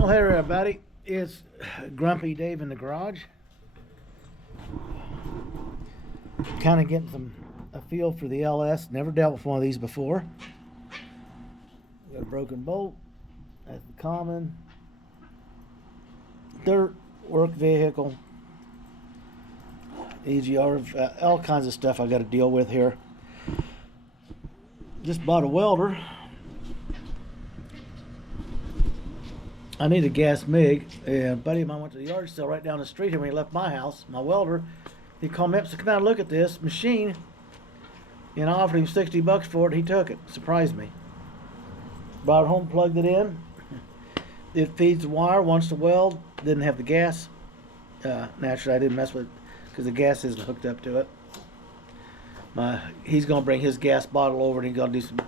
Well, hey everybody, it's Grumpy Dave in the garage. Kind of getting a feel for the LS. Never dealt with one of these before. Got a broken bolt. That's the common. Dirt, work vehicle, EGR, all kinds of stuff I got to deal with here. Just bought a welder. I need a gas MIG, and a buddy of mine went to the yard sale right down the street here when he left my house. My welder, he called me up and said, "Come out and look at this machine." And I offered him $60 for it. He took it. Surprised me. Brought it home, plugged it in. It feeds the wire, wants to weld. Didn't have the gas. Naturally, I didn't mess with it because the gas isn't hooked up to it. He's going to bring his gas bottle over and he's going to do some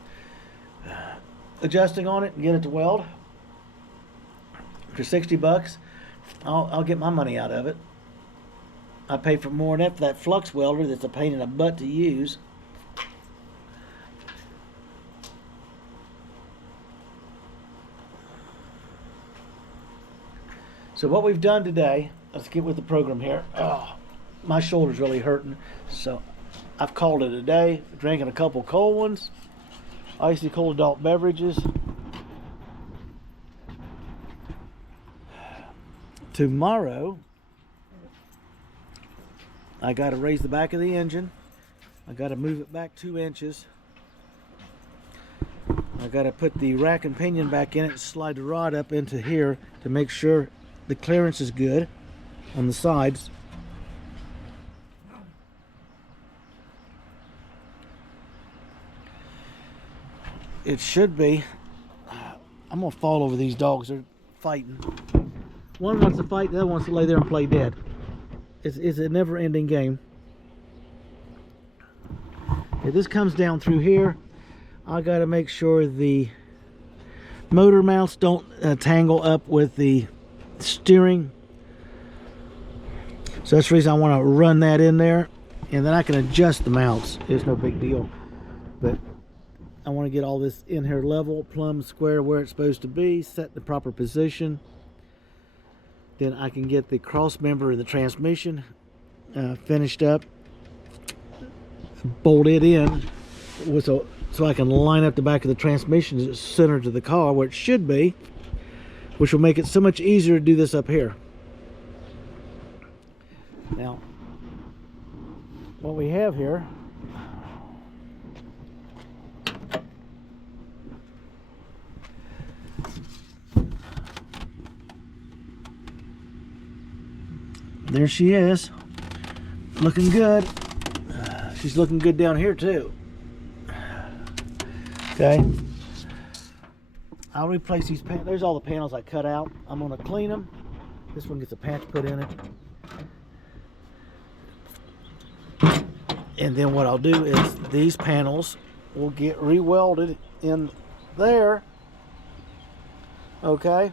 adjusting on it and get it to weld. For $60, I'll get my money out of it. I paid for more than that for that flux welder that's a pain in the butt to use. So what we've done today, let's get with the program here. Oh, my shoulder's really hurting, so I've called it a day. Drinking a couple cold ones, icy cold adult beverages. Tomorrow, I got to raise the back of the engine. I got to move it back 2 inches. I got to put the rack and pinion back in it and slide the rod up into here to make sure the clearance is good on the sides. It should be. I'm going to fall over these dogs. They're fighting. One wants to fight, the other wants to lay there and play dead. It's a never-ending game. If this comes down through here, I got to make sure the motor mounts don't tangle up with the steering. So that's the reason I want to run that in there, and then I can adjust the mounts. It's no big deal, but I want to get all this in here level, plumb, square, where it's supposed to be, set the proper position. Then I can get the cross member of the transmission finished up, bolt it in so I can line up the back of the transmission center to the car where it should be, which will make it so much easier to do this up here. Now, what we have here, there she is, looking good. She's looking good down here too. Okay, I'll replace these panels. There's all the panels I cut out. I'm going to clean them. This one gets a patch put in it. And then what I'll do is these panels will get re-welded in there. Okay.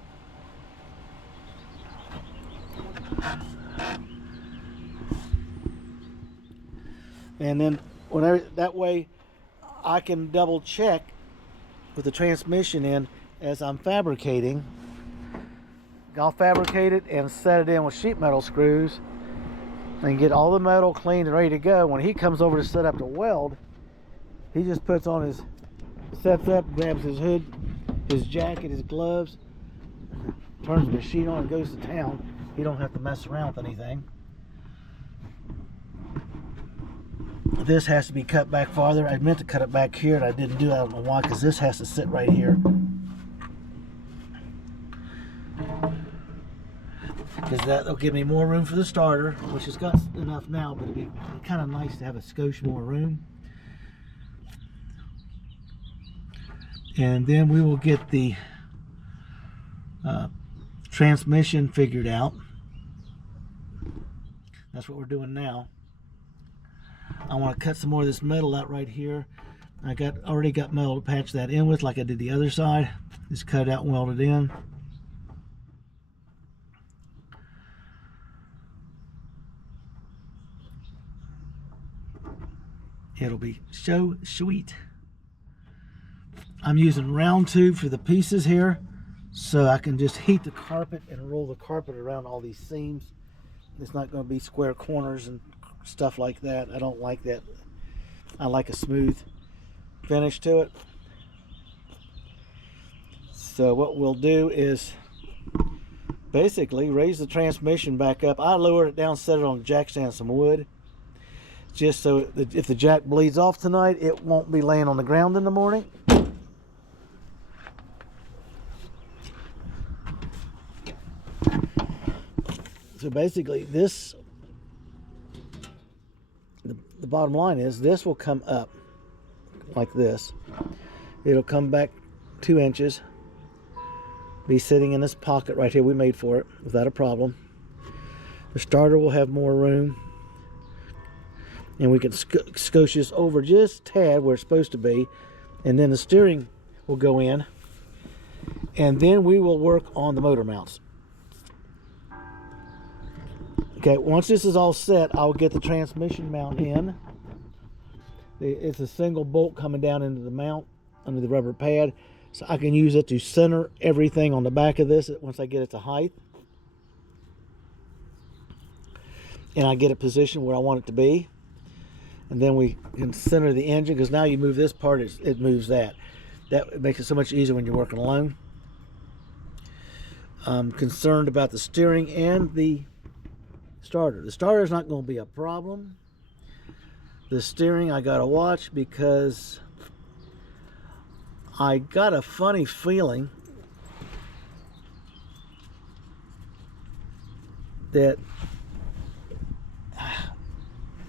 And then whenever, that way I can double check with the transmission in as I'm fabricating. I'll fabricate it and set it in with sheet metal screws and get all the metal cleaned and ready to go. When he comes over to set up to weld, he just puts on his, sets up, grabs his hood, his jacket, his gloves, turns the machine on and goes to town. He don't have to mess around with anything. This has to be cut back farther. I meant to cut it back here and I didn't do it. I don't know why, because this has to sit right here. Because that'll give me more room for the starter, which has got enough now, but it'd be kind of nice to have a skosh more room. And then we will get the transmission figured out. That's what we're doing now. I want to cut some more of this metal out right here. I already got metal to patch that in with, like I did the other side. Just cut it out and weld it in. It'll be so sweet. I'm using round tube for the pieces here. so I can just heat the carpet and roll the carpet around all these seams. It's not going to be square corners and stuff like that. I don't like that. I like a smooth finish to it. So what we'll do is basically raise the transmission back up. I lowered it down, set it on jack stand, some wood, just so that if the jack bleeds off tonight, it won't be laying on the ground in the morning. So basically this, the bottom line is this will come up like this. It'll come back 2 inches, be sitting in this pocket right here we made for it without a problem. The starter will have more room, and we can scotch this over just a tad where it's supposed to be, and then the steering will go in, and then we will work on the motor mounts. Okay, once this is all set, I'll get the transmission mount in. It's a single bolt coming down into the mount under the rubber pad, so I can use it to center everything on the back of this once I get it to height. And I get it positioned where I want it to be. And then we can center the engine, because now you move this part, it moves that. That makes it so much easier when you're working alone. I'm concerned about the steering and the starter. The starter is not going to be a problem. The steering I gotta watch, because I got a funny feeling that,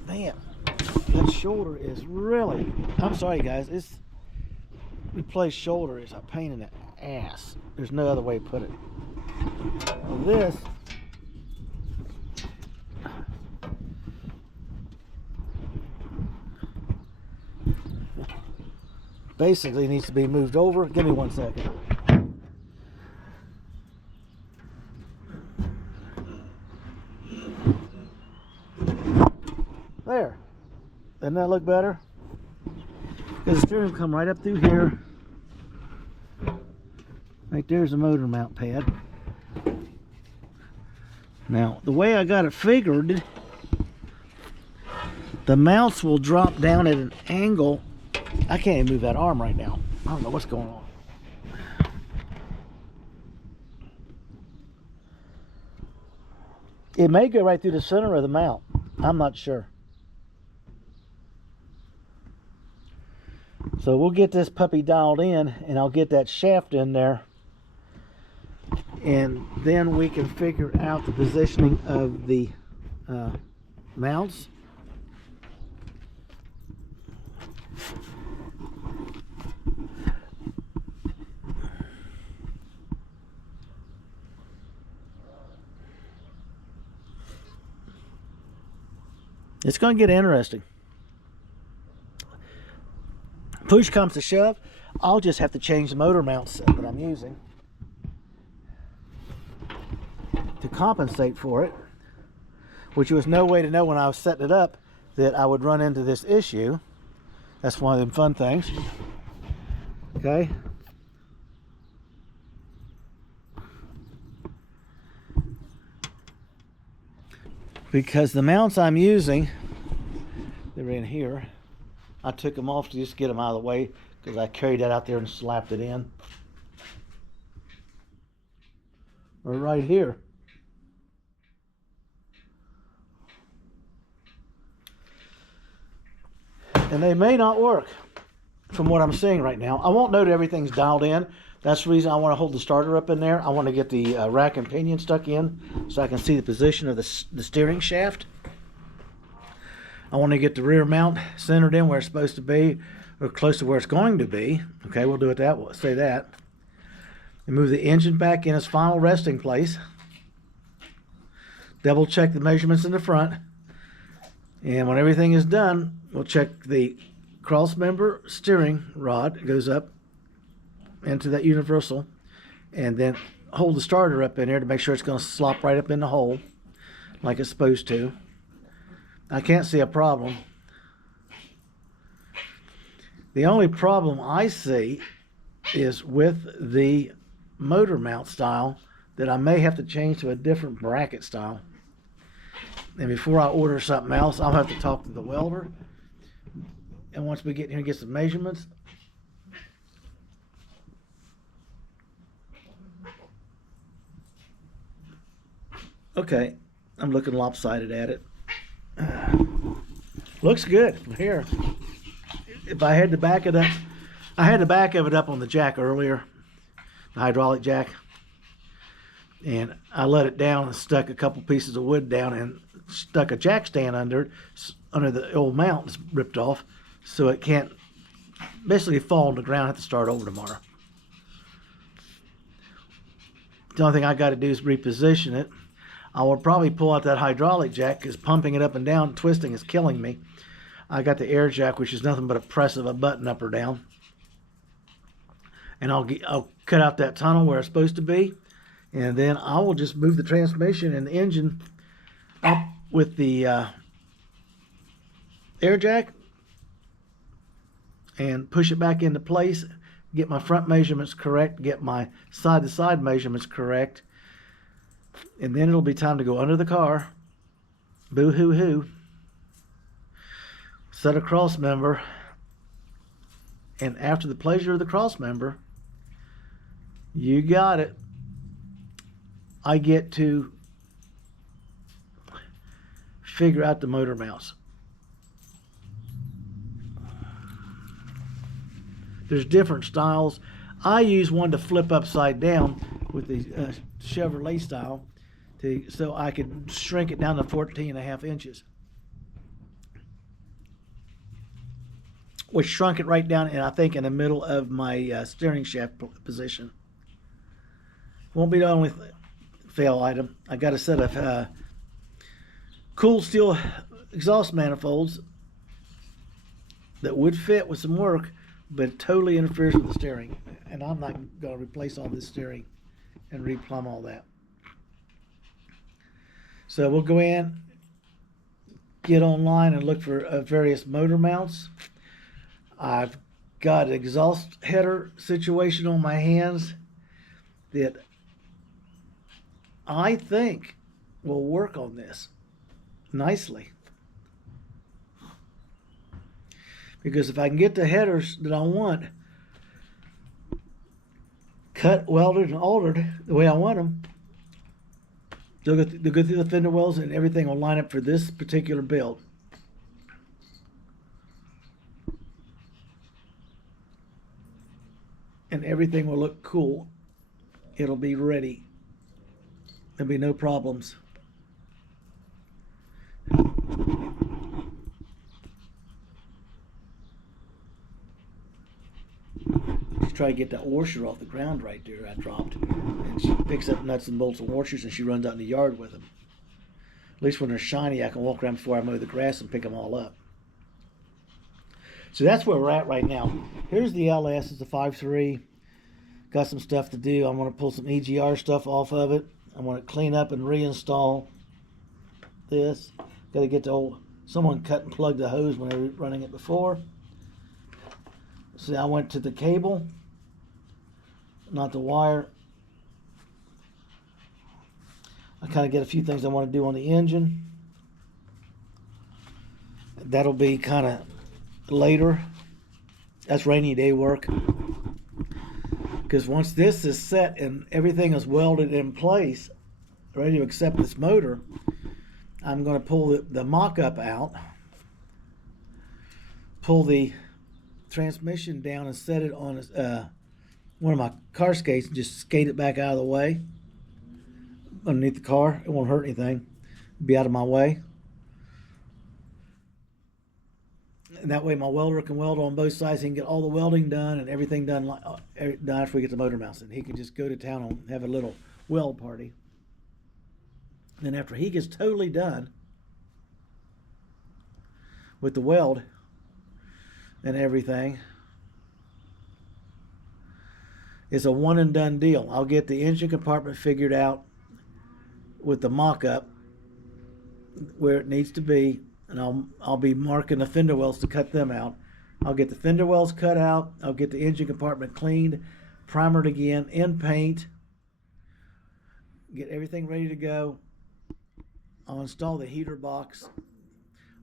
man, that shoulder is really, I'm sorry guys, it's replace shoulder is a pain in the ass. There's no other way to put it. This basically needs to be moved over. Give me 1 second. There. Doesn't that look better? Because the steering will come right up through here. Right there's the motor mount pad. Now, the way I got it figured, the mounts will drop down at an angle. I can't even move that arm right now. I don't know what's going on. It may go right through the center of the mount. I'm not sure. So we'll get this puppy dialed in, and I'll get that shaft in there, and then we can figure out the positioning of the mounts. It's going to get interesting. Push comes to shove, I'll just have to change the motor mounts that I'm using to compensate for it, which was no way to know when I was setting it up that I would run into this issue. That's one of them fun things. Okay. Because the mounts I'm using, they're in here. I took them off to just get them out of the way, because I carried that out there and slapped it in. Or right here. And they may not work from what I'm seeing right now. I won't know that everything's dialed in. That's the reason I want to hold the starter up in there. I want to get the rack and pinion stuck in so I can see the position of the steering shaft. I want to get the rear mount centered in where it's supposed to be, or close to where it's going to be. Okay, we'll do it that way. Say that. And move the engine back in its final resting place. Double check the measurements in the front. And when everything is done, we'll check the cross member steering rod. It goes up into that universal, and then hold the starter up in there to make sure it's going to slop right up in the hole like it's supposed to. I can't see a problem. The only problem I see is with the motor mount style that I may have to change to a different bracket style. And before I order something else, I'll have to talk to the welder. And once we get here and get some measurements, okay, I'm looking lopsided at it. Looks good from here. If I had to back it up, I had the back of it up on the jack earlier, the hydraulic jack, and I let it down and stuck a couple pieces of wood down and stuck a jack stand under it, under the old mount that's ripped off, so it can't basically fall on the ground. I have to start over tomorrow. The only thing I got to do is reposition it. I will probably pull out that hydraulic jack because pumping it up and down, twisting is killing me. I got the air jack, which is nothing but a press of a button up or down. And I'll cut out that tunnel where it's supposed to be. And then I will just move the transmission and the engine up with the air jack and push it back into place, get my front measurements correct, get my side-to-side measurements correct, and then it'll be time to go under the car, boo-hoo-hoo, set a cross member, and after the pleasure of the cross member, you got it, I get to figure out the motor mounts. There's different styles. I use one to flip upside down with the Chevrolet style so I could shrink it down to 14.5 inches. Which shrunk it right down, and I think in the middle of my steering shaft position. Won't be the only fail item. I got a set of cool steel exhaust manifolds that would fit with some work, but it totally interferes with the steering. And I'm not going to replace all this steering and replumb all that. So we'll go in, get online and look for various motor mounts. I've got an exhaust header situation on my hands that I think will work on this nicely. Because if I can get the headers that I want cut, welded, and altered the way I want them, they'll go through the fender wells and everything will line up for this particular build. And everything will look cool. It'll be ready. There'll be no problems. She's trying to get that washer off the ground right there I dropped. And she picks up nuts and bolts and washers and she runs out in the yard with them. At least when they're shiny, I can walk around before I mow the grass and pick them all up. So that's where we're at right now. Here's the LS, it's a 5.3. Got some stuff to do. I'm going to pull some EGR stuff off of it. I'm going to clean up and reinstall this. Got to get the old, someone cut and plugged the hose when they were running it before. See, I went to the cable, not the wire. I kind of get a few things I want to do on the engine. That'll be kind of later. That's rainy day work. Because once this is set and everything is welded in place, ready to accept this motor, I'm going to pull the mock-up out, pull the transmission down and set it on one of my car skates and just skate it back out of the way underneath the car. It won't hurt anything. Be out of my way. And that way my welder can weld on both sides. He can get all the welding done and everything done after we get the motor mounts in. He can just go to town and have a little weld party. And then after he gets totally done with the weld and everything, it's a one and done deal. I'll get the engine compartment figured out with the mock-up where it needs to be, and I'll be marking the fender wells to cut them out. I'll get the fender wells cut out. I'll get the engine compartment cleaned, primered again in paint, get everything ready to go. I'll install the heater box.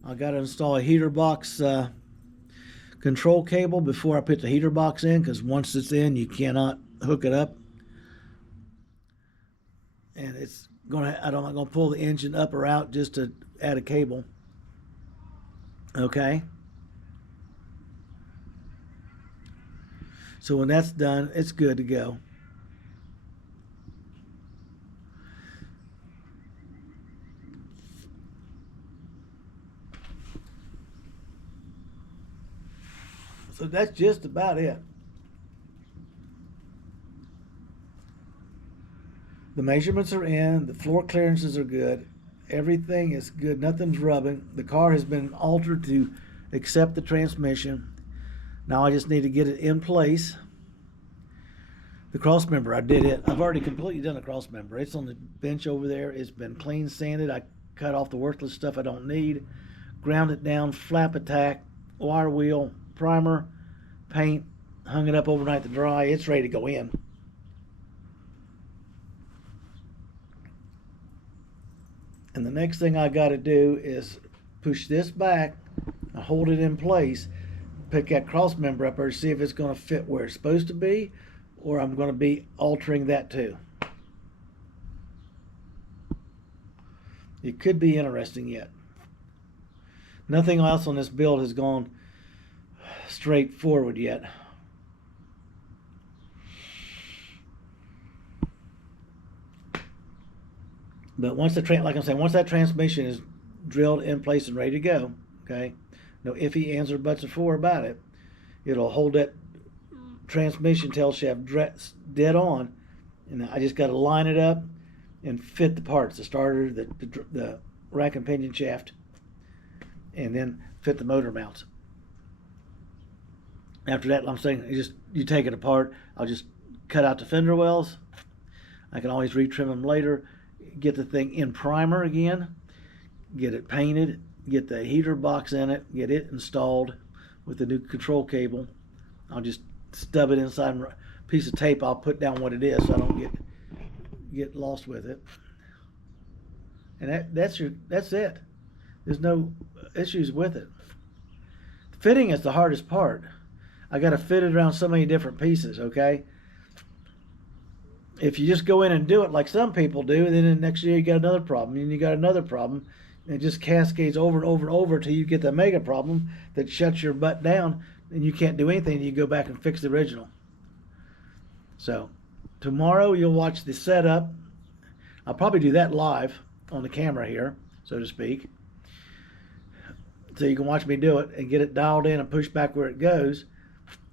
I got to install a heater box control cable before I put the heater box in, because once it's in, you cannot hook it up. And it's gonna, I'm not gonna pull the engine up or out just to add a cable. Okay. So when that's done, it's good to go. So that's just about it. The measurements are in, the floor clearances are good, everything is good, nothing's rubbing. The car has been altered to accept the transmission. Now I just need to get it in place. The cross member, I did it. I've already completely done the cross member. It's on the bench over there. It's been clean sanded. I cut off the worthless stuff I don't need, ground it down, flap attack, wire wheel, primer, paint, hung it up overnight to dry. It's ready to go in. And the next thing I got to do is push this back, hold it in place, pick that cross member up there, see if it's going to fit where it's supposed to be, or I'm going to be altering that too. It could be interesting yet. Nothing else on this build has gone straight forward yet. But once the like I'm saying, once that transmission is drilled in place and ready to go, okay, no iffy ands or buts or for about it, it'll hold that transmission tail shaft dead on, and I just got to line it up and fit the parts, the starter, the rack and pinion shaft, and then fit the motor mounts. After that, I'm saying, you take it apart. I'll just cut out the fender wells. I can always retrim them later. Get the thing in primer again, get it painted, get the heater box in it, get it installed with the new control cable. I'll just stub it inside a piece of tape. I'll put down what it is so I don't get lost with it. And that's it. There's no issues with it. Fitting is the hardest part. I got to fit it around so many different pieces, okay? If you just go in and do it like some people do, and then the next year you got another problem, and you got another problem, and it just cascades over and over and over till you get the mega problem that shuts your butt down, and you can't do anything. You go back and fix the original. So tomorrow you'll watch the setup. I'll probably do that live on the camera here, so to speak, so you can watch me do it and get it dialed in and push back where it goes,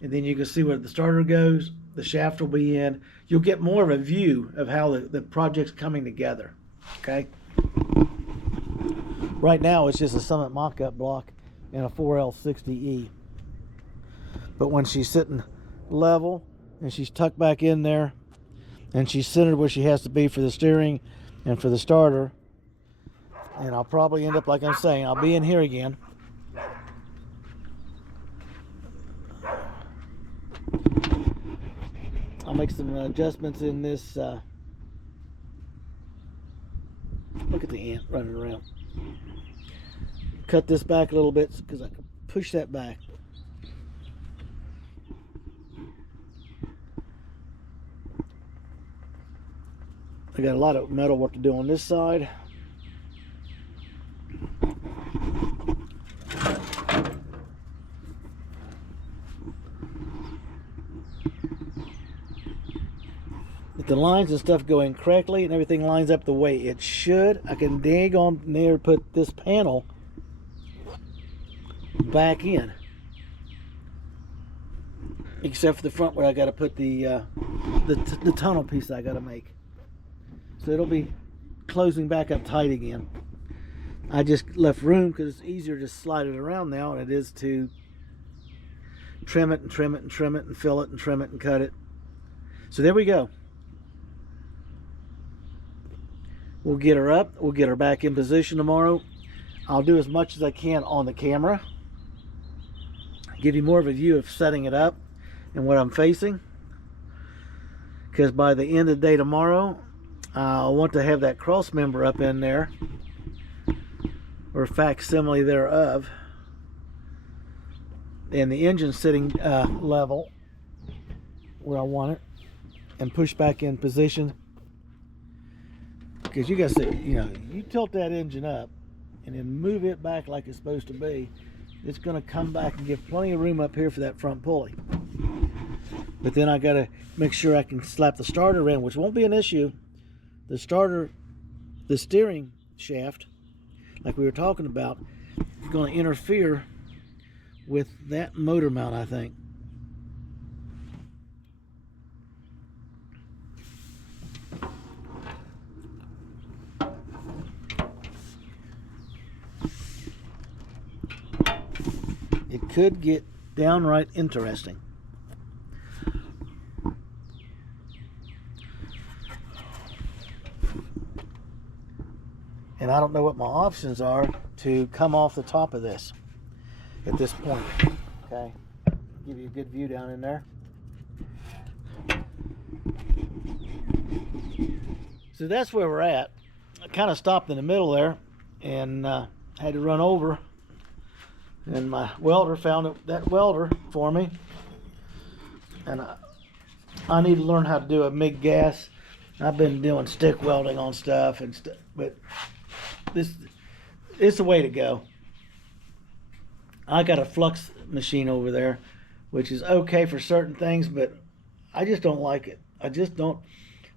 and then you can see where the starter goes. The shaft will be in. You'll get more of a view of how the project's coming together, okay? Right now, it's just a Summit mock-up block and a 4L60E. But when she's sitting level and she's tucked back in there and she's centered where she has to be for the steering and for the starter, and I'll probably end up, like I'm saying, I'll be in here again. I'll make some adjustments in this. Look at the ant running around. Cut this back a little bit because I can push that back. I got a lot of metal work to do on this side. If the lines and stuff go in correctly and everything lines up the way it should, I can dig on there, put this panel back in. Except for the front where I got to put the tunnel piece I got to make. So it'll be closing back up tight again. I just left room because it's easier to slide it around now than it is to trim it and trim it and trim it and fill it and trim it and cut it. So there we go. We'll get her up. We'll get her back in position tomorrow. I'll do as much as I can on the camera. Give you more of a view of setting it up and what I'm facing. because by the end of the day tomorrow, I want to have that cross member up in there, or facsimile thereof, and the engine sitting level where I want it, and push back in position. Because you guys see, you know, you tilt that engine up and then move it back like it's supposed to be, it's going to come back and give plenty of room up here for that front pulley. But then I got to make sure I can slap the starter in, which won't be an issue. The starter, the steering shaft, like we were talking about, is going to interfere with that motor mount, I think. It could get downright interesting. And I don't know what my options are to come off the top of this at this point. Okay, give you a good view down in there. So that's where we're at. I kind of stopped in the middle there and had to run over, and my welder found that welder for me, and I need to learn how to do a MIG gas. I've been doing stick welding on stuff and stuff, but this it's the way to go. I got a flux machine over there, which is okay for certain things, but I just don't like it. I just don't.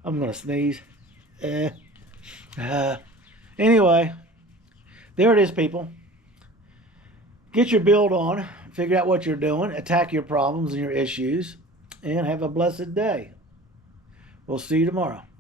I'm gonna sneeze. Anyway, there it is, people. Get your build on, figure out what you're doing, attack your problems and your issues, and have a blessed day. We'll see you tomorrow.